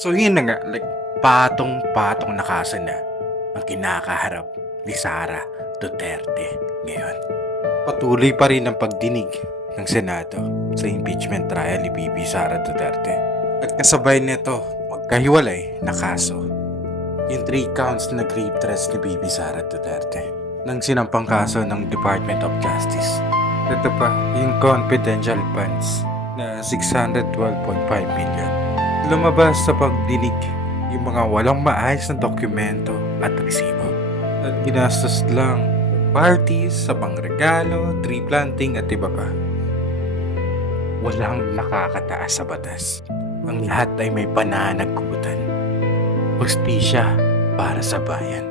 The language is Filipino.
So yun na nga, like patong-patong na kaso na ang kinakaharap ni Sara Duterte ngayon. Patuloy pa rin ang pagdinig ng Senado sa impeachment trial ni Bibi Sara Duterte. At kasabay nito, magkahiwalay na kaso. Yung 3 counts na grave threats ni Bibi Sara Duterte ng sinampang kaso ng Department of Justice. Ito pa, yung confidential funds na 612.5 million. Lumabas sa pagdinig yung mga walang maayos na dokumento at resibo. At ginastos lang parties sa pangregalo, tree planting at iba pa. Walang nakakataas sa batas. Ang lahat ay may pananagutan. Hustisya para sa bayan.